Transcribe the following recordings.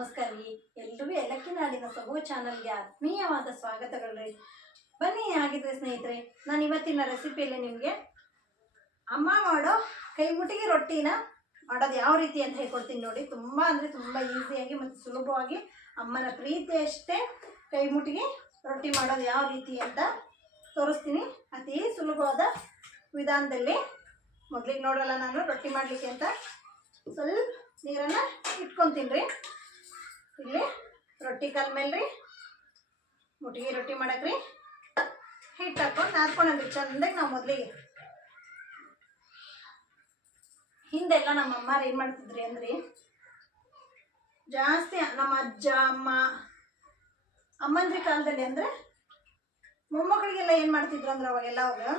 ನಮಸ್ಕಾರ ರೀ. ಎಲ್ರಿಗೂ ಏಲಕ್ಕಿ ನಾಡಿನ ಸಬು ಚಾನಲ್ಗೆ ಆತ್ಮೀಯವಾದ ಸ್ವಾಗತಗಳು. ಬನ್ನಿ. ಹಾಗಿದ್ರೆ ಸ್ನೇಹಿತರೆ, ನಾನು ಇವತ್ತಿನ ರೆಸಿಪಿಯಲ್ಲಿ ನಿಮಗೆ ಅಮ್ಮ ಮಾಡೋ ಕೈ ಮುಟ್ಟಿಗೆ ರೊಟ್ಟಿನ ಮಾಡೋದು ಯಾವ ರೀತಿ ಅಂತ ಹೇಳ್ಕೊಡ್ತೀನಿ ನೋಡಿ. ತುಂಬ ಅಂದರೆ ತುಂಬ ಈಸಿಯಾಗಿ ಮತ್ತು ಸುಲಭವಾಗಿ ಅಮ್ಮನ ಪ್ರೀತಿ ಅಷ್ಟೇ ಕೈ ಮುಟ್ಟಿಗೆ ರೊಟ್ಟಿ ಮಾಡೋದು ಯಾವ ರೀತಿ ಅಂತ ತೋರಿಸ್ತೀನಿ. ಅತಿ ಸುಲಭವಾದ ವಿಧಾನದಲ್ಲಿ. ಮೊದಲಿಗೆ ನೋಡಲ್ಲ, ನಾನು ರೊಟ್ಟಿ ಮಾಡಲಿಕ್ಕೆ ಅಂತ ಸ್ವಲ್ಪ ನೀರನ್ನು ಇಟ್ಕೊತೀನಿ ರೀ. ಇಲ್ಲಿ ರೊಟ್ಟಿ ಕಲ್ ಮೇಲೆ ರೀ ಮುಟ್ಟಿಗೆ ರೊಟ್ಟಿ ಮಾಡಕ್ರಿ ಹಿಟ್ಟು ಹಾಕೊಂಡು ನಾದ್ಕೊಂಡ್ರಿ ಚಂದಾಗಿ. ನಾವು ಮೊದಲಿಗೆ ಹಿಂದೆಲ್ಲ ನಮ್ಮ ಅಮ್ಮಾರು ಏನು ಮಾಡ್ತಿದ್ರಿ ಅಂದ್ರೆ, ಜಾಸ್ತಿ ನಮ್ಮ ಅಜ್ಜ ಅಮ್ಮಂದ್ರಿ ಕಾಲದಲ್ಲಿ ಅಂದರೆ ಮೊಮ್ಮಕ್ಕಳಿಗೆಲ್ಲ ಏನು ಮಾಡ್ತಿದ್ರು ಅಂದ್ರೆ, ಅವಾಗೆಲ್ಲ ಅವ್ರು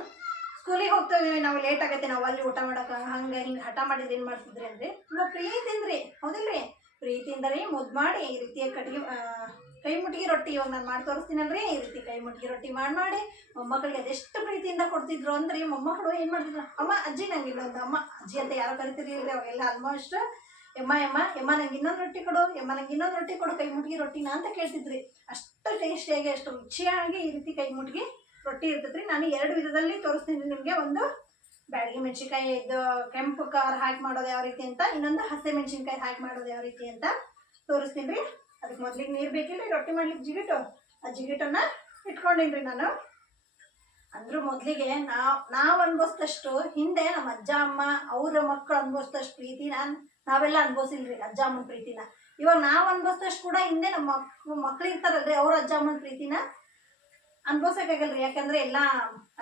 ಸ್ಕೂಲಿಗೆ ಹೋಗ್ತಾ ಇದೀವಿ, ನಾವು ಲೇಟ್ ಆಗತ್ತೆ, ನಾವು ಅಲ್ಲಿ ಊಟ ಮಾಡೋಕೆ ಹಂಗೆ ಹಿಂಗೆ ಹಠ ಮಾಡಿದ್ದು ಏನು ಮಾಡ್ತಿದ್ರಿ ಅಂದರೆ, ನಾವು ಪ್ರೀತಿಯಿಂದ ರೀ, ಹೌದಿಲ್ರಿ, ಪ್ರೀತಿಯಿಂದ ರೀ ಮುದ್ದು ಮಾಡಿ ಈ ರೀತಿಯ ಕೈ ಮುಟ್ಟಿಗೆ ರೊಟ್ಟಿ ಇವಾಗ ನಾನು ಮಾಡಿ ತೋರಿಸ್ತೀನಲ್ರಿ. ಈ ರೀತಿ ಕೈ ಮುಟ್ಟಿಗೆ ರೊಟ್ಟಿ ಮಾಡಿ ಮೊಮ್ಮಕ್ಕಳಿಗೆ ಅದೆಷ್ಟು ಪ್ರೀತಿಯಿಂದ ಕೊಡ್ತಿದ್ರು ಅಂದ್ರೆ, ಮೊಮ್ಮಕ್ಕಳು ಏನು ಮಾಡ್ತಿದ್ರು, ಅಮ್ಮ ಅಜ್ಜಿ ನಂಗೆ ಇಲ್ಲೊಂದು ಅಮ್ಮ ಅಜ್ಜಿ ಅಂತ ಯಾರೋ ಕರಿತಿರ್ಲಿಲ್ಲ ಅವಾಗೆಲ್ಲ. ಆಲ್ಮೋಸ್ಟ್ ಎಮ್ಮ ನಂಗೆ ಇನ್ನೊಂದು ರೊಟ್ಟಿ ಕೊಡು, ನಂಗೆ ಇನ್ನೊಂದು ರೊಟ್ಟಿ ಕೊಡು, ಕೈ ಮುಟ್ಟಿಗೆ ರೊಟ್ಟಿನ ಅಂತ ಕೇಳ್ತಿದ್ರಿ. ಅಷ್ಟು ಟೇಸ್ಟಿಯಾಗಿ ಅಷ್ಟು ರುಚಿಯಾಗಿ ಈ ರೀತಿ ಕೈ ಮುಟ್ಟಿಗೆ ರೊಟ್ಟಿ ಇರ್ತೈತ್ರಿ. ನಾನು 2 ವಿಧದಲ್ಲಿ ತೋರಿಸ್ತೀನಿ ನಿಮಗೆ. ಒಂದು ಬ್ಯಾಡಗಿ ಮೆಣಸಿನ್ಕಾಯಿ ಇದು ಕೆಂಪು ಖಾರ ಹಾಕಿ ಮಾಡೋದು ಯಾವ ರೀತಿ ಅಂತ, ಇನ್ನೊಂದು ಹಸಿ ಮೆಣಸಿನ್ಕಾಯಿ ಹಾಕಿ ಮಾಡೋದು ಯಾವ ರೀತಿ ಅಂತ ತೋರಿಸ್ತೀನಿ ರೀ. ಅದಕ್ಕೆ ಮೊದಲಿಗೆ ನೀರು ಬೇಕಿಲ್ಲ, ರೊಟ್ಟಿ ಮಾಡ್ಲಿಕ್ಕೆ ಜಿಗಿಟು, ಆ ಜಿಗಿಟನ್ನು ಇಟ್ಕೊಂಡಿನಿ ರೀ ನಾನು. ಅಂದ್ರೂ ಮೊದಲಿಗೆ ನಾವು ಅನ್ಭವಿಸಿದಷ್ಟು ಹಿಂದೆ ನಮ್ಮ ಅಜ್ಜ ಅಮ್ಮ ಅವ್ರ ಮಕ್ಕಳು ಅನ್ಭವಿಸಿದಷ್ಟು ಪ್ರೀತಿ ನಾವೆಲ್ಲ ಅನ್ಭವಿಸಿಲ್ರಿ ಅಜ್ಜ ಅಮ್ಮನ ಪ್ರೀತಿನ. ಇವಾಗ ನಾವು ಅನ್ಭವಿಸಿದಷ್ಟು ಕೂಡ ಹಿಂದೆ ನಮ್ಮ ಮಕ್ಳು ಇರ್ತಾರಲ್ರಿ, ಅವ್ರ ಅಜ್ಜ ಅಮ್ಮನ ಪ್ರೀತಿನ ಅನ್ಭವಿಸಕ್ಕಾಗಲ್ರಿ. ಯಾಕಂದ್ರೆ ಎಲ್ಲ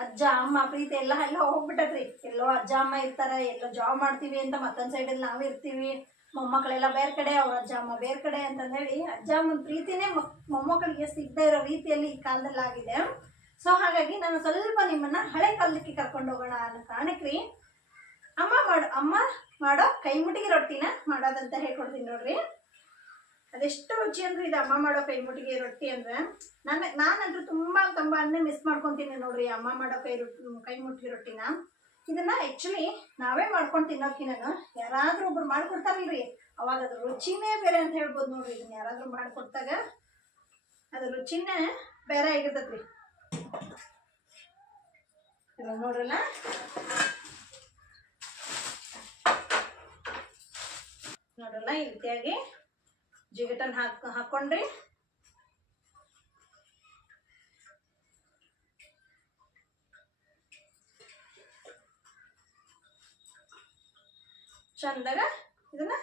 ಅಜ್ಜ ಅಮ್ಮ ಪ್ರೀತಿ ಎಲ್ಲ ಹೋಗ್ಬಿಟ್ಟತ್ರಿ. ಎಲ್ಲೋ ಅಜ್ಜ ಅಮ್ಮ ಇರ್ತಾರೆ, ಎಲ್ಲೋ ಜಾಬ್ ಮಾಡ್ತೀವಿ ಅಂತ ಮತ್ತೊಂದು ಸೈಡಲ್ಲಿ ನಾವು ಇರ್ತೀವಿ, ಮೊಮ್ಮಕ್ಕಳೆಲ್ಲ ಬೇರೆ ಕಡೆ, ಅವ್ರ ಅಜ್ಜ ಅಮ್ಮ ಬೇರೆ ಕಡೆ ಅಂತಂದೇಳಿ ಅಜ್ಜ ಅಮ್ಮನ ಪ್ರೀತಿನೇ ಮೊಮ್ಮಕ್ಕಳಿಗೆ ಸಿಗದೇ ಇರೋ ರೀತಿಯಲ್ಲಿ ಈ ಕಾಲದಲ್ಲಿ ಆಗಿದೆ. ಸೊ ಹಾಗಾಗಿ ನಾನು ಸ್ವಲ್ಪ ನಿಮ್ಮನ್ನ ಹಳೆ ಕಾಲಕ್ಕೆ ಕರ್ಕೊಂಡು ಹೋಗೋಣ ಅನ್ನೋ ಕಾರಣಕ್ಕೆ ರೀ ಅಮ್ಮ ಮಾಡೋ ಕೈ ಮುಟ್ಟಿಗೆ ರೊಟ್ಟಿನ ಮಾಡೋದಂತ ಹೇಳ್ಕೊಡ್ತೀನಿ ನೋಡ್ರಿ. ಅದೆಷ್ಟು ರುಚಿ ಅಂದ್ರೆ ಇದು ಅಮ್ಮ ಮಾಡೋ ಕೈ ಮುಟ್ಟಿಗೆ ರೊಟ್ಟಿ ಅಂದ್ರೆ, ನಾನಂತೂ ತುಂಬ ಮಿಸ್ ಮಾಡ್ಕೊತೀನಿ ನೋಡ್ರಿ ಅಮ್ಮ ಮಾಡೋ ಕೈ ಮುಟ್ಟಿಗೆ ರೊಟ್ಟಿನ. ಇದನ್ನ ಆ್ಯಕ್ಚುಲಿ ನಾವೇ ಮಾಡ್ಕೊಂಡು ತಿನ್ನೋಕಿನ ಯಾರಾದ್ರೂ ಒಬ್ರು ಮಾಡ್ಕೊಡ್ತಾರಲ್ರಿ, ಅವಾಗ ಅದ್ರ ರುಚಿನೇ ಬೇರೆ ಅಂತ ಹೇಳ್ಬೋದು ನೋಡ್ರಿ. ಇದನ್ನ ಯಾರಾದ್ರೂ ಮಾಡ್ಕೊಡ್ತಾಗ ಅದ್ರ ರುಚಿನೇ ಬೇರೆ ಆಗಿರ್ತೈತ್ರಿ. ಇವಾಗ ನೋಡ್ರಲ್ಲ, ಈ ರೀತಿಯಾಗಿ ಜಿಗಟನ್ ಹಾಕೊಂಡ್ರಿ. ಚಂದಾಗ ಇದನ್ನ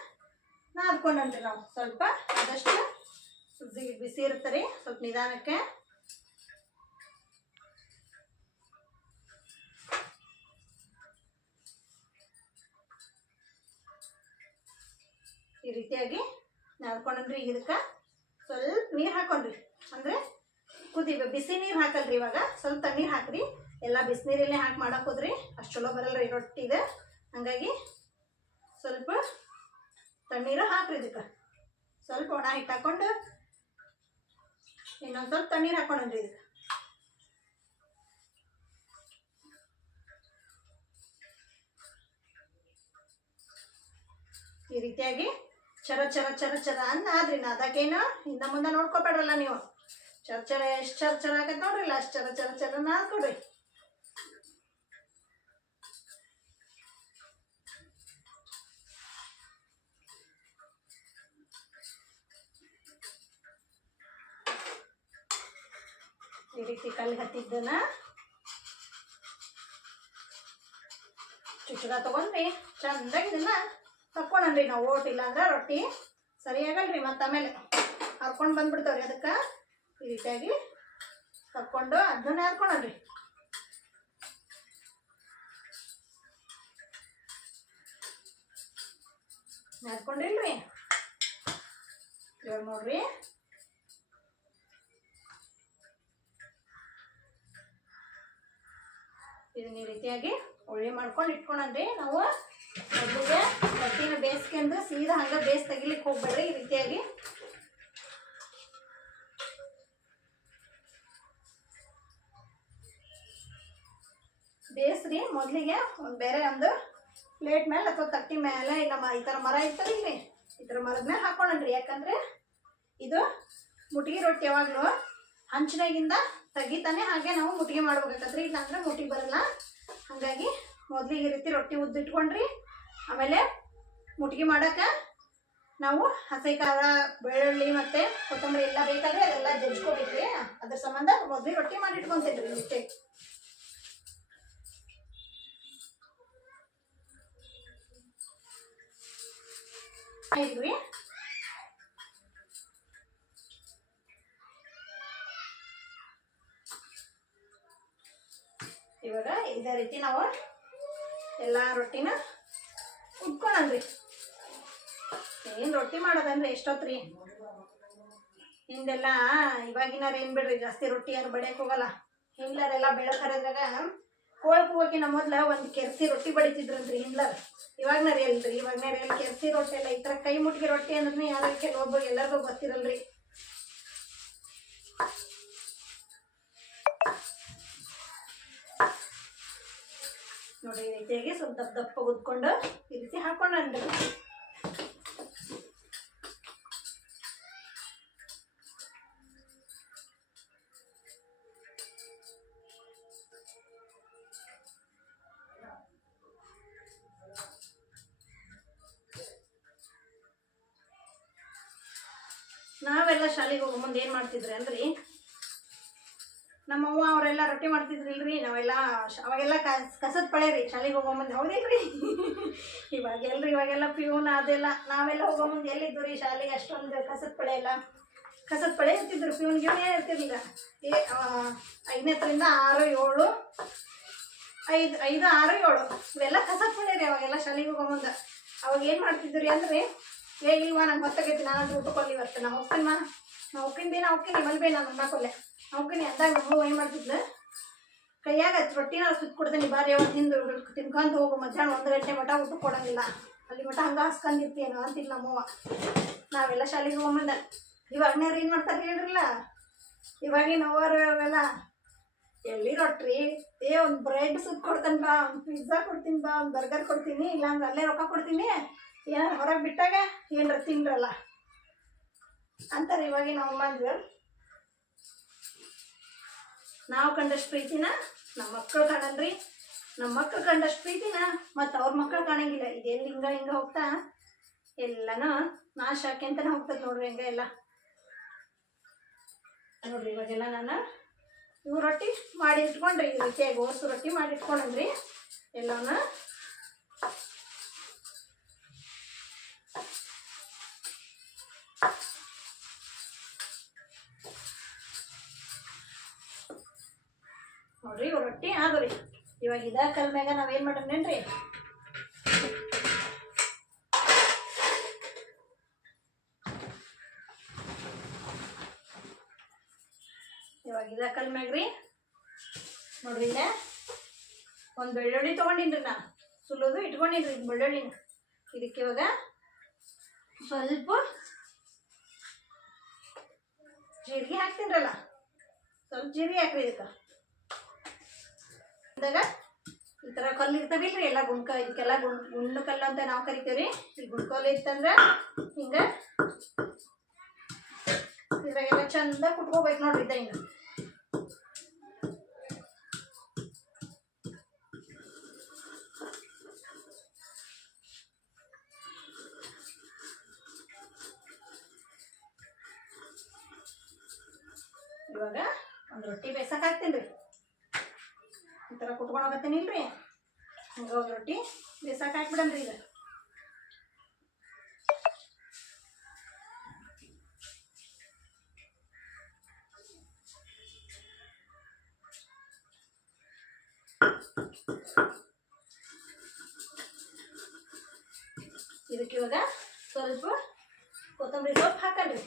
ನಾದ್ಕೊಂಡ್ರಿ ನಾವು. ಸ್ವಲ್ಪ ಆದಷ್ಟು ಬಿಸಿ ಇರ್ತಾರೆ, ಸ್ವಲ್ಪ ನಿಧಾನಕ್ಕೆ. ಈ ರೀತಿಯಾಗಿ ನಾದ್ಕೊಂಡ್ರಿ. ಇದಕ್ಕೆ ಸ್ವಲ್ಪ ನೀರು ಹಾಕೊಂಡ್ರಿ, ಅಂದ್ರೆ ಬಿಸಿ ನೀರು ಹಾಕಲ್ರಿ. ಇವಾಗ ಸ್ವಲ್ಪ ತಣ್ಣೀರು ಹಾಕ್ರಿ. ಎಲ್ಲ ಬಿಸಿನೀರಲ್ಲೇ ಹಾಕಿ ಮಾಡಕ್ ಹೋದ್ರಿ ಅಷ್ಟು ಚಲೋ ಬರಲ್ರಿ ರೊಟ್ಟಿ ಇದು. ಹಂಗಾಗಿ ಸ್ವಲ್ಪ ತಣ್ಣೀರು ಹಾಕ್ರಿ. ಇದಕ್ಕೆ ಸ್ವಲ್ಪ ಒಣ ಹಿಟ್ಟು ಹಾಕೊಂಡು ಇನ್ನೊಂದು ಸ್ವಲ್ಪ ತಣ್ಣೀರು ಹಾಕೊಂಡ್ರಿ. ಇದಕ್ಕೆ ಈ ರೀತಿಯಾಗಿ ಚರ ಚರ ಚರ ಚರ ಆದ್ರಿ. ಅದಕ್ಕೇನು ಹಿಂದ ಮುಂದೆ ನೋಡ್ಕೊಬೇಡ್ರಲ್ಲ ನೀವು. ಚರ ಚರ ಎಷ್ಟು ಚರ ಚರ ಆಗತ್ತೆ ನೋಡ್ರಿಲ್ಲ, ಅಷ್ಟು ಚರ ಚರ ಚರ ನಾದ್ಕೊಡ್ರಿ. ಈ ರೀತಿ ಕಲ್ಲು ಹತ್ತಿದ್ದನ್ನ ಚುಚ್ಚಗ ತಗೊಂಡ್ರಿ ಚಂದಾಗಿ ಇದನ್ನ ತಕ್ಕೊಂಡ್ರಿ. ನಾವು ಓಟಿಲ್ಲ ಅಂದ್ರೆ ರೊಟ್ಟಿ ಸರಿಯಾಗಲ್ರಿ, ಮತ್ತೆ ಆಮೇಲೆ ಹರ್ಕೊಂಡು ಬಂದ್ಬಿಡ್ತಾವ್ರಿ. ಅದಕ್ಕೆ ಈ ರೀತಿಯಾಗಿ ತಕ್ಕೊಂಡು ಅದನ್ನ ಹರ್ಕೊಂಡ್ರಿ. ಹರ್ಕೊಂಡ್ರಿಲ್ರಿ. ಇವಾಗ ನೋಡ್ರಿ, ಇದನ್ನ ಈ ರೀತಿಯಾಗಿ ಒಳ್ಳೆ ಮಾಡ್ಕೊಂಡು ಇಟ್ಕೊಂಡ್ರಿ. ನಾವು ಮೊದಲಿಗೆ ರೊಟ್ಟಿನ ಬೇಯಿಸ್ಕೊಂಡು ಸೀದಾ ಹಂಗೆ ಬೇಯಿಸಿ ತೆಗಿಲಿಕ್ಕೆ ಹೋಗ್ಬೇಡ್ರಿ. ಈ ರೀತಿಯಾಗಿ ಬೇಯಿಸ್ರಿ. ಮೊದಲಿಗೆ ಬೇರೆ ಒಂದು ಪ್ಲೇಟ್ ಮೇಲೆ ಅಥವಾ ತಟ್ಟಿ ಮೇಲೆ, ಇಲ್ಲ ಈ ಥರ ಮರ ಇರ್ತದಿಲ್ರಿ, ಈ ಥರ ಮರದ ಮೇಲೆ ಹಾಕೊಂಡ್ರಿ. ಯಾಕಂದ್ರೆ ಇದು ಮುಟ್ಗಿ ರೊಟ್ಟಿ ಯಾವಾಗಲೂ ಹಂಚಿನಾಗಿಂದ ತೆಗಿತಾನೆ ಹಾಗೆ ನಾವು ಮುಟ್ಗಿ ಮಾಡ್ಬೇಕಾಗತ್ರಿ, ಇಲ್ಲಾಂದ್ರೆ ಮುಟ್ಟಿ ಬರಲ್ಲ. ಹಾಗಾಗಿ ಮೊದಲು ಈ ರೀತಿ ರೊಟ್ಟಿ ಉದ್ದಿಟ್ಕೊಂಡ್ರಿ. ಆಮೇಲೆ ಮುಟ್ಗಿ ಮಾಡೋಕೆ ನಾವು ಹಸಿ ಖಾರ, ಬೆಳ್ಳುಳ್ಳಿ ಮತ್ತು ಕೊತ್ತಂಬರಿ ಎಲ್ಲ ಬೇಕಾದ್ರೆ ಅದೆಲ್ಲ ಜಜ್ಕೋಬೇಕ್ರಿ. ಅದ್ರ ಸಂಬಂಧ ಮೊದಲು ರೊಟ್ಟಿ ಮಾಡಿ ಇಟ್ಕೊಂತೇನ್ರಿ ಇಷ್ಟೇ. ಆಯ್ತು. ಇವಾಗ ಇದೇ ರೀತಿ ನಾವು ಎಲ್ಲ ರೊಟ್ಟಿನ ಉಟ್ಕೊಳನ್ರಿ. ಏನು ರೊಟ್ಟಿ ಮಾಡೋದಂದ್ರೆ ಎಷ್ಟೊತ್ರಿ, ಹಿಂದೆಲ್ಲ ಇವಾಗಿನಾರ ಏನು ಬಿಡ್ರಿ ಜಾಸ್ತಿ ರೊಟ್ಟಿ ಯಾರು ಬಡಿಯಕ್ಕೆ ಹೋಗಲ್ಲ. ಹಿಂದ್ಲಾರೆಲ್ಲ ಬೆಳಕರದಾಗ ಕೋಳಕ್ಕೆ ಹೋಗಿ ನಮ್ಮ ಮೊದ್ಲು ಒಂದು ಕೆರ್ಸಿ ರೊಟ್ಟಿ ಬಡಿತಿದ್ರಂತ್ರಿ ಹಿಂದ್ಲಾರ. ಇವಾಗನಾರ ಎಲ್ರಿ, ಇವಾಗನಾರ ಎಲ್ಲಿ ಕೆರ್ಸಿ ರೊಟ್ಟಿ ಎಲ್ಲ ಈ ಥರ ಕೈ ಮುಟ್ಗಿ ರೊಟ್ಟಿ ಅಂದ್ರೆ ಯಾರು ಕೆಲವೊಬ್ಬರಿಗೆ ಎಲ್ಲರಿಗೂ ಗೊತ್ತಿರಲ್ರಿ. ನೋಡಿ ಈ ರೀತಿಯಾಗಿ ಸ್ವಲ್ಪ ದಪ್ಪ ದಪ್ಪ ಉದ್ಕೊಂಡು ಈ ರೀತಿ ಹಾಕೊಂಡ್ರಿ. ನಾವೆಲ್ಲ ಶಾಲೆಗೆ ಹೋಗೋ ಮುಂದೆ ಏನು ಮಾಡ್ತಿದ್ರಿ ಅಂದ್ರಿ, ನಮ್ಮವ್ವ ಅವರೆಲ್ಲ ರೊಟ್ಟಿ ಮಾಡ್ತಿದ್ರಿಲ್ರಿ. ನಾವೆಲ್ಲ ಅವಾಗೆಲ್ಲ ಕಸದ ಪಳೆ ರೀ ಶಾಲೆಗೆ ಹೋಗೋ ಮುಂದೆ, ಹೌದಿಲ್ರಿ? ಇವಾಗೆಲ್ಲ ಪ್ಯೂನ್ ಅದೆಲ್ಲ ನಾವೆಲ್ಲ ಹೋಗೋ ಮುಂದೆ ಎಲ್ಲಿದ್ದು ರೀ ಶಾಲೆಗೆ ಅಷ್ಟೊಂದು ಕಸದ ಪಳೆ ಇರ್ತಿದ್ರು. ಪ್ಯೂನ್ ಗಿವ್ನೇ ಇರ್ತಿರ್ಲಿಲ್ಲ. 5ನೇತರಿಂದ 6, 7, 5, 6, 7 ಇವೆಲ್ಲ ಕಸದ ಪಳೆ ರೀ ಅವಾಗೆಲ್ಲ ಶಾಲೆಗೆ ಹೋಗೋ ಮುಂದೆ. ಅವಾಗ ಏನು ಮಾಡ್ತಿದ್ರಿ ಅಂದ್ರೆ, ಇಲ್ವಾ ನಂಗೆ ಹೊತ್ತಾಗೈತಿ, ನಾನು ಊಟ ಕೊಲ್ಲಿ ಇವತ್ತು ನಾ ಹೋಗ್ತೀನಮ್ಮ, ನಾ ಹೋಗ್ತೀನಿ ಮಲ್ಬೇ ನಾನು ಅಣ್ಣಾಕೊಲ್ಲೆ ಹೋಗ್ತೀನಿ ಅಂದಾಗ ನಮ್ಮ ಏನು ಮಾಡ್ತಿದ್ಲು, ಕೈಯಾಗ ರೊಟ್ಟಿನ ಸುತ್ತ ಕೊಡ್ತೀನಿ, ಬಾರಿ ಅವತ್ತು ಹಿಂದೆ ತಿನ್ಕೊಂತ ಹೋಗು, ಮಧ್ಯಾಹ್ನ 1 ಗಂಟೆ ಮಟ ಊಟ ಕೊಡೋಂಗಿಲ್ಲ, ಅಲ್ಲಿ ಮಟ ಹಂಗೆ ಹಾಸ್ಕೊಂಡಿರ್ತೀನೋ ಅಂತಿಲ್ಲ ನಮ್ಮವ್ವ. ನಾವೆಲ್ಲ ಶಾಲೆಗೆ ಹೋಗ್ಬಂದ. ಇವಾಗನ್ಯಾರು ಏನು ಮಾಡ್ತಾರೆ ಹೇಳ್ರಲ್ಲ, ಇವಾಗಿನ ಅವ್ರು ಅವೆಲ್ಲ ಎಲ್ಲಿ ರೊಟ್ಟಿ, ಒಂದು ಬ್ರೆಡ್ ಸುತ್ತ ಕೊಡ್ತಾನೆ ಬಾ, ಒಂದು ಪಿಜ್ಜಾ ಕೊಡ್ತೀನಿ ಬಾ, ಒಂದು ಬರ್ಗರ್ ಕೊಡ್ತೀನಿ, ಇಲ್ಲಾಂದ್ರೆ ಅಲ್ಲೇ ರೊಕ್ಕ ಕೊಡ್ತೀನಿ, ಏನಾರು ಹೊರಗೆ ಬಿಟ್ಟಾಗ ಏನರ ತಿನ್ರಲ್ಲ ಅಂತಾರೆ ಇವಾಗಿನ ಅಮ್ಮಂದ್ರು. ನಾವು ಕಂಡಷ್ಟು ಪ್ರೀತಿನ ನಮ್ಮ ಮಕ್ಕಳು ಕಾಣಲ್ರಿ, ನಮ್ಮ ಮಕ್ಕಳು ಕಂಡಷ್ಟು ಪ್ರೀತಿನ ಮತ್ತು ಅವ್ರ ಮಕ್ಕಳು ಕಾಣಂಗಿಲ್ಲ. ಇದೆಲ್ಲಿ ಹಿಂಗೆ ಹೋಗ್ತಾ ಎಲ್ಲನೂ ನಾಶ ಹಾಕ್ಯಂತಾನೆ ಹೋಗ್ತದೆ ನೋಡ್ರಿ. ಹಂಗೆ ಎಲ್ಲ ನೋಡ್ರಿ ಇವಾಗೆಲ್ಲ ನಾನು ಇವು ರೊಟ್ಟಿ ಮಾಡಿ ಇಟ್ಕೊಂಡ್ರಿ, ಈ ರೀತಿಯಾಗಿ ಓಸು ರೊಟ್ಟಿ ಮಾಡಿ ಇಟ್ಕೊಂಡ್ರಿ ಎಲ್ಲವನ್ನ. ನೋಡ್ರಿ ಇವು ರೊಟ್ಟಿ ಆದ್ರಿ. ಇವಾಗ ಇದ ಕಲ್ಮ್ಯಾಗ ನಾವೇನು ಮಾಡೋಣೇನ್ರಿ, ಇವಾಗ ಇದ ಕಲ್ಮ್ಯಾಗ್ರಿ ನೋಡ್ರಿ ಇಲ್ಲ ಒಂದು ಬೆಳ್ಳುಳ್ಳಿ ತೊಗೊಂಡಿನ್ರಿ, ನಾ ಸುಲ್ಲೋದು ಇಟ್ಕೊಂಡಿನ್ರಿ ಬೆಳ್ಳುಳ್ಳಿನ. ಇದಕ್ಕೆ ಇವಾಗ ಸ್ವಲ್ಪ ಜೀರಿಗೆ ಹಾಕ್ತೀನ್ರಲ್ಲ, ಸ್ವಲ್ಪ ಜೀರಿಗೆ ಹಾಕ್ರಿ ಇದಕ್ಕೆ. ಅಂದಾಗ ಈ ಥರ ಕಲ್ಲು ಇರ್ತಾವಿಲ್ರಿ ಎಲ್ಲ ಇದಕ್ಕೆಲ್ಲ ಗುಂಡು ಕಲ್ಲು ಅಂತ ನಾವು ಕರಿತೀವಿ. ಈ ಗುಂಡ್ಕಲ್ಲು ಇತ್ತಂದ್ರೆ ಹಿಂಗೆ ಇದ್ರಾಗೆಲ್ಲ ಚಂದ ಕುಟ್ಕೋಬೇಕು ನೋಡ್ರಿ ಇದ್ದ ಹಿಂಗೆ. ಇವಾಗ ಒಂದು ರೊಟ್ಟಿ ಬೇಸಕ್ಕೆ ಹಾಕ್ತೀನಿ ರೀ, ಈ ಥರ ಕುಟ್ಕೊಂಡು ಹೋಗತ್ತೇನಿಲ್ರಿ, ಹಂಗೆ ಒಂದು ರೊಟ್ಟಿ ಬೇಸಕ್ಕೆ ಹಾಕ್ಬಿಡನ್ರಿ. ಈಗ ಇದಕ್ಕೆ ಇವಾಗ ಸ್ವಲ್ಪ ಕೊತ್ತಂಬರಿ ಸೊಪ್ಪು ಹಾಕಲ್ರಿ.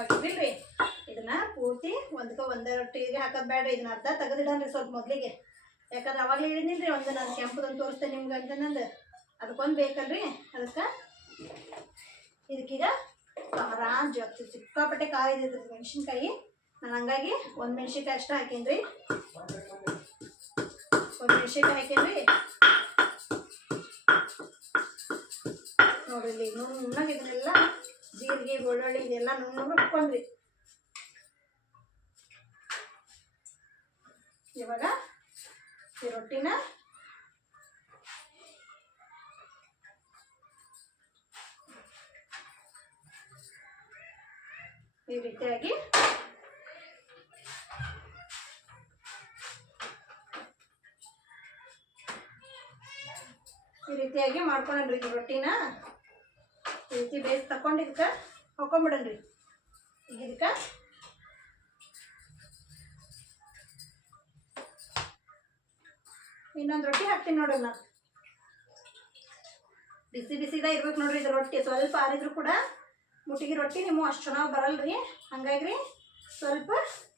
ಹಾಕಿದ್ರಿ. ಇದನ್ನ ಪೂರ್ತಿ ಒಂದೇ ರೊಟ್ಟಿಗೆ ಹಾಕೋದು ಬೇಡ್ರಿ. ಇದನ್ನ ಅರ್ಧ ತೆಗೆದಿಡನ್ರಿ ಸ್ವಲ್ಪ ಮೊದಲಿಗೆ. ಯಾಕಂದ್ರೆ ಅವಾಗಲೇ ಹೇಳಿದ್ನಿಲ್ರಿ ಒಂದು ನಾನು ಕೆಂಪುದೊಂದು ತೋರಿಸ್ತೇನೆ ನಿಮ್ಗೆ ಅಂತ ನಂದು ಅದಕ್ಕೊಂದು ಬೇಕಲ್ರಿ. ಅದಕ್ಕೆ ಇದಕ್ಕೀಗ ಖಾರ ಜಾಸ್ತಿ ಸಿಕ್ಕಾಪಟ್ಟೆ ಖಾರ ಇದ್ದಿದ್ರಿ ಮೆಣಸಿನ್ಕಾಯಿ. ನಾನು ಹಂಗಾಗಿ ಒಂದು ಮೆಣಸಿನ್ಕಾಯಿ ಅಷ್ಟೇ ಹಾಕೀನಿ. ಒಂದು ಮೆಣಸಿನ್ಕಾಯಿ ಹಾಕೀನಿ ನೋಡ್ರಿ. ಇಲ್ಲಿ ನುಣ್ಣಗೆ ಇದನ್ನೆಲ್ಲ ಜೀರಿಗೆ ಬೆಳ್ಳುಳ್ಳಿ ಇದೆಲ್ಲ ನುಣ್ಣಗೆ ರುಬ್ಕೊಂಡ್ರಿ. ಇವಾಗ ಈ ರೊಟ್ಟಿನ ಈ ರೀತಿಯಾಗಿ ಮಾಡ್ಕೊಂಡ್ರಿ. ಈ ರೊಟ್ಟಿನ ಈ ರೀತಿ ಬೇಯಿಸಿ ತಕೊಂಡು ಇದಕ್ಕೆ ಹಾಕೊಂಡ್ಬಿಡನ್ರಿ. ಈಗ ಇದಕ್ಕೆ ಇನ್ನೊಂದು ರೊಟ್ಟಿ ಹಾಕ್ತೀನಿ ನೋಡ್ರಿ. ನಾನು ಬಿಸಿದ ಇರ್ಬೇಕು ನೋಡ್ರಿ ಇದು ರೊಟ್ಟಿ. ಸ್ವಲ್ಪ ಆರಿದ್ರು ಕೂಡ ಮುಟ್ಟಿಗೆ ರೊಟ್ಟಿ ನಿಮಗೆ ಅಷ್ಟು ಚೆನ್ನಾಗಿ ಬರಲ್ರಿ. ಹಂಗಾಗಿ ಸ್ವಲ್ಪ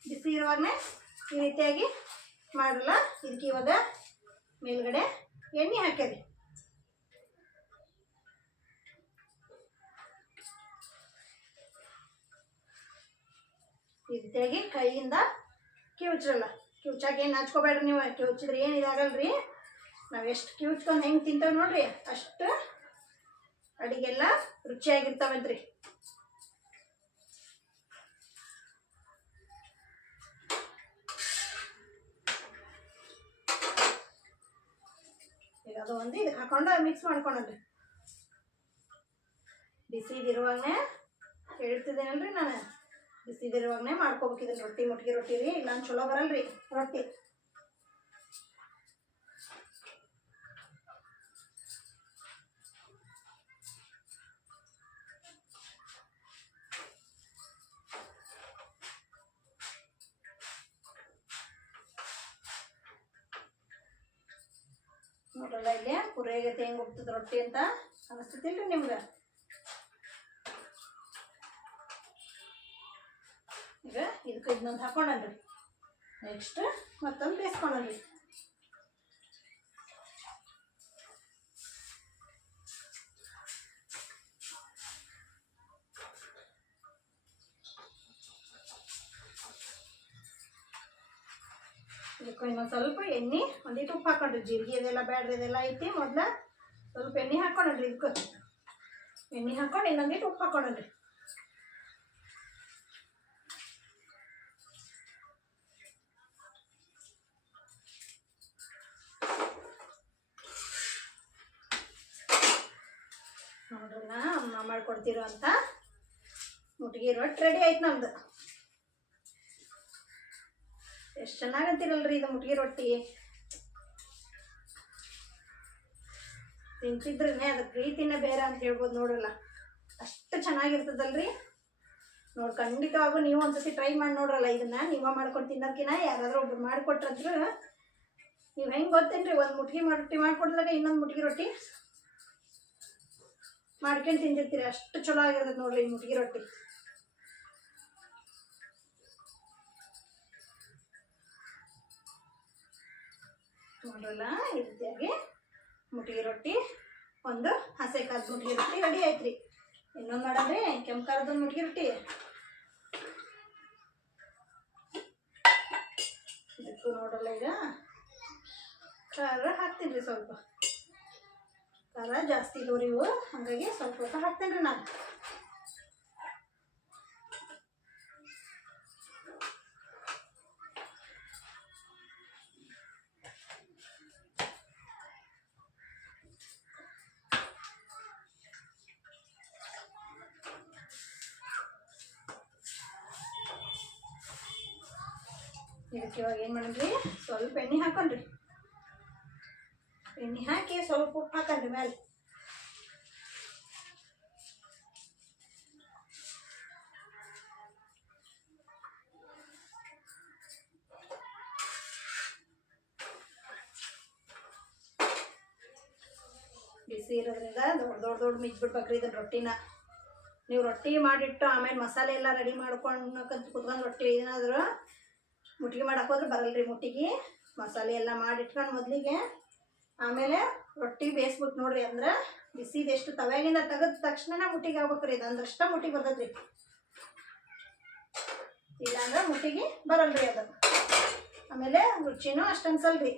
ಬಿಸಿ ಇರುವಾಗನೇ ಈ ರೀತಿಯಾಗಿ ಮಾಡಲ್ಲ. ಇದಕ್ಕೆ ಇವಾಗ ಮೇಲ್ಗಡೆ ಎಣ್ಣೆ ಹಾಕ್ಯಾರಿ. ಈ ರೀತಿಯಾಗಿ ಕೈಯಿಂದ ಕಿವುಚ್ರಲ್ಲ. ಕಿವುಚಾಗಿ ಏನು ಹಚ್ಕೋಬೇಡ್ರಿ ನೀವು. ಕಿವುಚಿದ್ರೆ ಏನು ಇದಾಗಲ್ರಿ. ನಾವು ಎಷ್ಟು ಕಿವುಚ್ಕೊಂಡು ಹೆಂಗೆ ತಿಂತೇವೆ ನೋಡ್ರಿ ಅಷ್ಟು ಅಡಿಗೆಲ್ಲ ರುಚಿಯಾಗಿರ್ತಾವಂತ್ರಿ. ಈಗ ಅದು ಒಂದು ಇದಕ್ಕೆ ಹಾಕೊಂಡು ಮಿಕ್ಸ್ ಮಾಡ್ಕೊಂಡ್ರಿ. ಬಿಸಿದಿರುವಾಗನೇ ಹೇಳ್ತಿದ್ದೇನಲ್ರಿ ನಾನು, ಬಿಸಿದಿರುವಾಗನೇ ಮಾಡ್ಕೋಬೇಕು ಇದನ್ನ. ರೊಟ್ಟಿ ಮುಟ್ಟಿಗೆ ರೊಟ್ಟಿ ರೀ, ಇಲ್ಲ ಚಲೋ ಬರಲ್ರಿ ರೊಟ್ಟಿ. ನೋಡ್ರಲ್ಲ ಇಲ್ಲಿ ಪುರೇಗತೆ ಹೆಂಗೆ ಹೋಗ್ತದೆ ರೊಟ್ಟಿ ಅಂತ ಅನಿಸ್ತತಿಲ್ರಿ ನಿಮ್ಗೆ. ಈಗ ಇದಕ್ಕೆ ಇದನ್ನೊಂದು ಹಾಕೊಂಡ್ರಿ. ನೆಕ್ಸ್ಟ್ ಮತ್ತೊಂದು ಬೇಯಿಸ್ಕೊಂಡ್ರಿ. ಇದಕ್ಕೆ ಇನ್ನೊಂದು ಸ್ವಲ್ಪ ಎಣ್ಣೆ ಒಂದಿಟ್ಟು ಉಪ್ಪು ಹಾಕೊಂಡ್ರಿ. ಜೀರಿಗೆ ಇದೆಲ್ಲ ಬ್ಯಾಡ್ರಿ ಇದೆಲ್ಲ ಐತಿ. ಮೊದಲ ಸ್ವಲ್ಪ ಎಣ್ಣೆ ಹಾಕೊಂಡ್ರಿ. ಇದಕ್ಕೆ ಎಣ್ಣೆ ಹಾಕೊಂಡು ಇನ್ನೊಂದಿಟ್ಟು ಉಪ್ಪು ಹಾಕೊಂಡ್ರಿ. ನೋಡ್ರಲ್ಲ ಅಮ್ಮ ಮಾಡ್ಕೊಡ್ತಿರೋ ಅಂತ ಮುಟ್ಟಿಗೆ ರೊಟ್ಟಿ ರೆಡಿ ಆಯ್ತು ನಮ್ದು. ಎಷ್ಟು ಚೆನ್ನಾಗಂತೀರಲ್ರಿ ಇದು ಮುಟ್ಟಿಗೆ ರೊಟ್ಟಿ. ತಿಂತಿದ್ರೇ ಅದ್ರ ಪ್ರೀತಿನೇ ಬೇರೆ ಅಂತ ಹೇಳ್ಬೋದು. ನೋಡ್ರಲ್ಲ ಅಷ್ಟು ಚೆನ್ನಾಗಿರ್ತದಲ್ರಿ. ನೋಡಿ ಖಂಡಿತವಾಗೂ ನೀವು ಒಂದ್ಸತಿ ಟ್ರೈ ಮಾಡಿ ನೋಡ್ರಲ್ಲ. ಇದನ್ನ ನೀವ ಮಾಡ್ಕೊಂಡು ತಿನ್ನೋದಕ್ಕಿಂತ ಯಾರಾದ್ರೂ ಒಬ್ರು ಮಾಡಿಕೊಟ್ರಂದ್ರು ನೀವು ಹೆಂಗೆ ಗೊತ್ತೇನ್ರಿ, ಒಂದು ಮುಟ್ಟಿಗೆ ರೊಟ್ಟಿ ಮಾಡಿಕೊಡ್ದಾಗ ಇನ್ನೊಂದು ಮುಟ್ಟಿಗೆ ರೊಟ್ಟಿ ಮಾಡ್ಕೊಂಡು ತಿಂದಿರ್ತೀರಿ. ಅಷ್ಟು ಚಲೋ ಆಗಿರ್ತದೆ ನೋಡ್ರಿ ಈ ಮುಟ್ಟಿಗೆ ರೊಟ್ಟಿ. ನೋಡ್ರಲ್ಲ ಈ ರೀತಿಯಾಗಿ ಮುಟ್ಟಿಗೆ ರೊಟ್ಟಿ, ಒಂದು ಹಸೆ ಕಾದ ಮುಟ್ಟಿಗೆ ರೊಟ್ಟಿ ರೆಡಿ ಆಯ್ತ್ರಿ. ಇನ್ನೊಂದು ಮಾಡಂದ್ರೆ ಕೆಂಪು ಖಾರದ ಮುಟ್ಟಿಗೆ ರೊಟ್ಟಿ. ಇದಕ್ಕೂ ನೋಡ್ರಲ್ಲ ಈಗ ಖಾರ ಹಾಕ್ತೀನಿ. ಸ್ವಲ್ಪ ಖಾರ ಜಾಸ್ತಿ ಇದ್ದವ್ರಿ ಇವು, ಹಾಗಾಗಿ ಸ್ವಲ್ಪ ಹಾಕ್ತೇನೆ ನಾನು. ಇದಕ್ಕೆ ಇವಾಗ ಏನು ಮಾಡಿದ್ರಿ, ಸ್ವಲ್ಪ ಎಣ್ಣೆ ಹಾಕೊಂಡ್ರಿ. ಎಣ್ಣೆ ಹಾಕಿ ಸ್ವಲ್ಪ ಉಪ್ಪು ಹಾಕಂಡ್ರಿ ಮೇಲೆ. ಬಿಸಿ ಇರೋದ್ರಿಂದ ದೊಡ್ಡ ಮಿಜ್ಬಿಡ್ಬೇಕ್ರಿ ಇದನ್ನ ರೊಟ್ಟಿನ. ನೀವು ರೊಟ್ಟಿ ಮಾಡಿಟ್ಟು ಆಮೇಲೆ ಮಸಾಲೆ ಎಲ್ಲ ರೆಡಿ ಮಾಡ್ಕೊಂಡು ಕುತ್ಕೊಂಡು ರೊಟ್ಟಿ ಏನಾದರೂ ಮುಟ್ಟಿಗೆ ಮಾಡಕ್ಕೆ ಹೋದ್ರೆ ಬರಲ್ರಿ. ಮುಟ್ಟಿಗೆ ಮಸಾಲೆ ಎಲ್ಲ ಮಾಡಿಟ್ಕೊಂಡು ಮೊದಲಿಗೆ ಆಮೇಲೆ ರೊಟ್ಟಿ ಬೇಯಿಸ್ಬಿಟ್ಟು ನೋಡ್ರಿ. ಅಂದ್ರೆ ಬಿಸಿದು ಎಷ್ಟು ತವ್ಯಾಗಿಂದ ತೆಗೆದ ತಕ್ಷಣ ಮುಟ್ಟಿಗೆ ಆಗ್ಬೇಕ್ರಿ. ಇದು ಅಂದ್ರಷ್ಟ ಮುಟ್ಟಿಗೆ ಬರ್ತದ್ರಿ. ಇಲ್ಲಾಂದ್ರೆ ಮುಟ್ಟಿಗೆ ಬರಲ್ರಿ ಅದು. ಆಮೇಲೆ ರುಚಿನೂ ಅಷ್ಟು ಅನ್ಸಲ್ರಿ.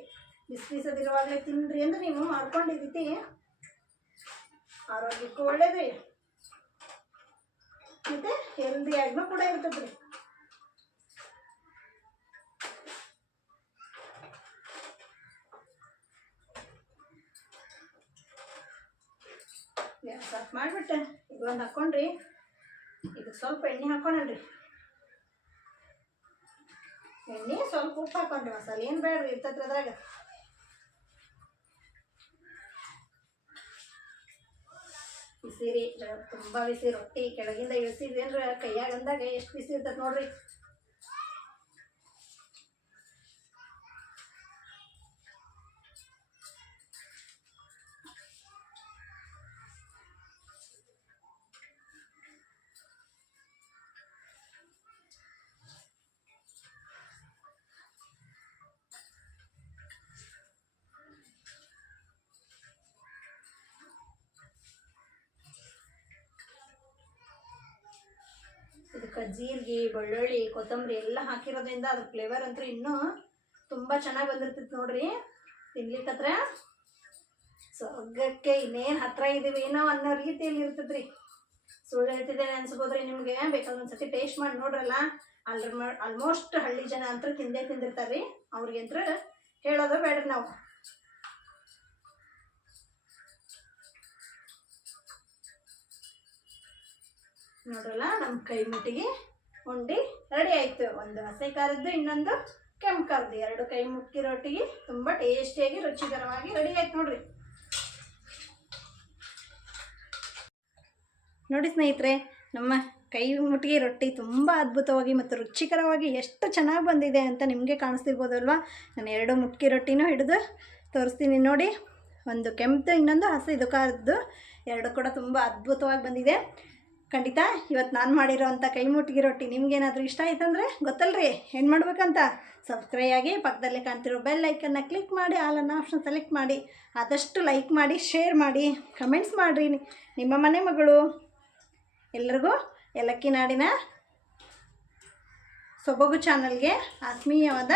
ಬಿಸಿ ಬಿಸದಿರುವಾಗಲೇ ತಿನ್ನಿರಿ ಅಂದ್ರೆ ನೀವು ಮಾಡ್ಕೊಂಡು ಈ ರೀತಿ ಆರೋಗ್ಯಕ್ಕೂ ಒಳ್ಳೇದ್ರಿ ಮತ್ತು ಹೆಲ್ದಿಯಾಗೂ ಕೂಡ ಇರ್ತದ್ರಿ. ಗ್ಯಾಸ್ ಆಫ್ ಮಾಡಿಬಿಟ್ಟೆ ಇದು ಒಂದು ಹಾಕ್ಕೊಂಡ್ರಿ. ಇದಕ್ಕೆ ಸ್ವಲ್ಪ ಎಣ್ಣೆ ಹಾಕ್ಕೊಂಡ್ರಿ. ಎಣ್ಣೆ ಸ್ವಲ್ಪ ಉಪ್ಪು ಹಾಕೊಂಡ್ರಿ. ಮಸಾಲೆ ಏನು ಬೇಡ್ರಿ ಇರ್ತೈತ್ರಿ ಅದ್ರಾಗ. ಬಿಸಿ ರೀ, ತುಂಬ ಬಿಸಿ ರೊಟ್ಟಿ ಕೆಳಗಿಂದ ಇಳಿಸಿದ್ರೇನ್ರಿ ಕೈಯಾಗ ಅಂದಾಗ ಎಷ್ಟು ಬಿಸಿ ಇರ್ತೈತೆ ನೋಡ್ರಿ. ಇದಕ್ಕೆ ಜೀರಿಗೆ ಬೆಳ್ಳುಳ್ಳಿ ಕೊತ್ತಂಬರಿ ಎಲ್ಲ ಹಾಕಿರೋದ್ರಿಂದ ಅದ್ರ ಫ್ಲೇವರ್ ಅಂತೂ ಇನ್ನೂ ತುಂಬ ಚೆನ್ನಾಗಿ ಬಂದಿರ್ತೈತೆ ನೋಡ್ರಿ. ತಿನ್ಲಿಕ್ಕತ್ರ ಸ್ವರ್ಗಕ್ಕೆ ಇನ್ನೇನು ಹತ್ರ ಇದೀವಿ ಏನೋ ಅನ್ನೋ ರೀತಿಯಲ್ಲಿ ಇರ್ತೈತ್ರಿ. ಸುಳ್ಳು ಹೇಳ್ತಿದ್ದೇನೆ ಅನ್ಸ್ಬೋದ್ರಿ ನಿಮಗೆ. ಬೇಕಾದ್ರೆ ಒಂದ್ಸತಿ ಟೇಸ್ಟ್ ಮಾಡಿ ನೋಡ್ರಲ್ಲ. ಆಲ್ಮೋಸ್ಟ್ ಹಳ್ಳಿ ಜನ ಅಂತೂ ತಿಂದಿರ್ತಾರೆ ರೀ. ಅವ್ರಿಗಂತೂ ಹೇಳೋದು ಬೇಡ್ರಿ ನಾವು. ನೋಡ್ರಲ್ಲ ನಮ್ಮ ಕೈ ಮುಟ್ಟಿಗೆ ಉಂಡಿ ರೆಡಿ ಆಯಿತು. ಒಂದು ಹಸಿ ಖಾರದ್ದು, ಇನ್ನೊಂದು ಕೆಂಪು ಖಾರದ್ದು, 2 ಕೈ ಮುಟ್ಟಿ ರೊಟ್ಟಿಗೆ ತುಂಬ ಟೇಸ್ಟಿಯಾಗಿ ರುಚಿಕರವಾಗಿ ರೆಡಿ ಆಯ್ತು ನೋಡ್ರಿ. ನೋಡಿ ಸ್ನೇಹಿತರೆ, ನಮ್ಮ ಕೈ ಮುಟ್ಟಿಗೆ ರೊಟ್ಟಿ ತುಂಬ ಅದ್ಭುತವಾಗಿ ಮತ್ತು ರುಚಿಕರವಾಗಿ ಎಷ್ಟು ಚೆನ್ನಾಗಿ ಬಂದಿದೆ ಅಂತ ನಿಮಗೆ ಕಾಣಿಸ್ತಿರ್ಬೋದಲ್ವ. ನಾನು 2 ಮುಟ್ಕಿ ರೊಟ್ಟಿನೂ ಹಿಡಿದು ತೋರಿಸ್ತೀನಿ ನೋಡಿ. ಒಂದು ಕೆಂಪು, ಇನ್ನೊಂದು ಹಸಿದು ಖಾರದ್ದು, 2 ಕೂಡ ತುಂಬ ಅದ್ಭುತವಾಗಿ ಬಂದಿದೆ. ಖಂಡಿತ ಇವತ್ತು ನಾನು ಮಾಡಿರೋವಂಥ ಕೈ ಮುಟ್ಟಿಗೆ ರೊಟ್ಟಿ ನಿಮ್ಗೇನಾದರೂ ಇಷ್ಟ ಆಯ್ತಂದರೆ ಗೊತ್ತಲ್ರಿ ಏನು ಮಾಡ್ಬೇಕಂತ. ಸಬ್ಸ್ಕ್ರೈಬ್ ಆಗಿ ಪಕ್ಕದಲ್ಲೇ ಕಾಣ್ತಿರೋ ಬೆಲ್ ಐಕನ್ನ ಕ್ಲಿಕ್ ಮಾಡಿ, ಆಲನ್ನು ಆಪ್ಷನ್ ಸೆಲೆಕ್ಟ್ ಮಾಡಿ, ಆದಷ್ಟು ಲೈಕ್ ಮಾಡಿ, ಶೇರ್ ಮಾಡಿ, ಕಮೆಂಟ್ಸ್ ಮಾಡಿರಿ. ನಿಮ್ಮ ಮನೆ ಮಗಳು ಎಲ್ಲರಿಗೂ ಏಲಕ್ಕಿ ನಾಡಿನ ಸೊಬಗು ಚಾನಲ್ಗೆ ಆತ್ಮೀಯವಾದ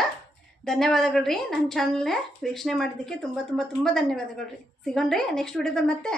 ಧನ್ಯವಾದಗಳು ರೀ. ನನ್ನ ಚಾನಲ್ನ ವೀಕ್ಷಣೆ ಮಾಡಿದ್ದಕ್ಕೆ ತುಂಬ ತುಂಬ ತುಂಬ ಧನ್ಯವಾದಗಳು ರೀ. ಸಿಗೋಣ್ರಿ ನೆಕ್ಸ್ಟ್ ವಿಡಿಯೋದಲ್ಲಿ ಮತ್ತೆ.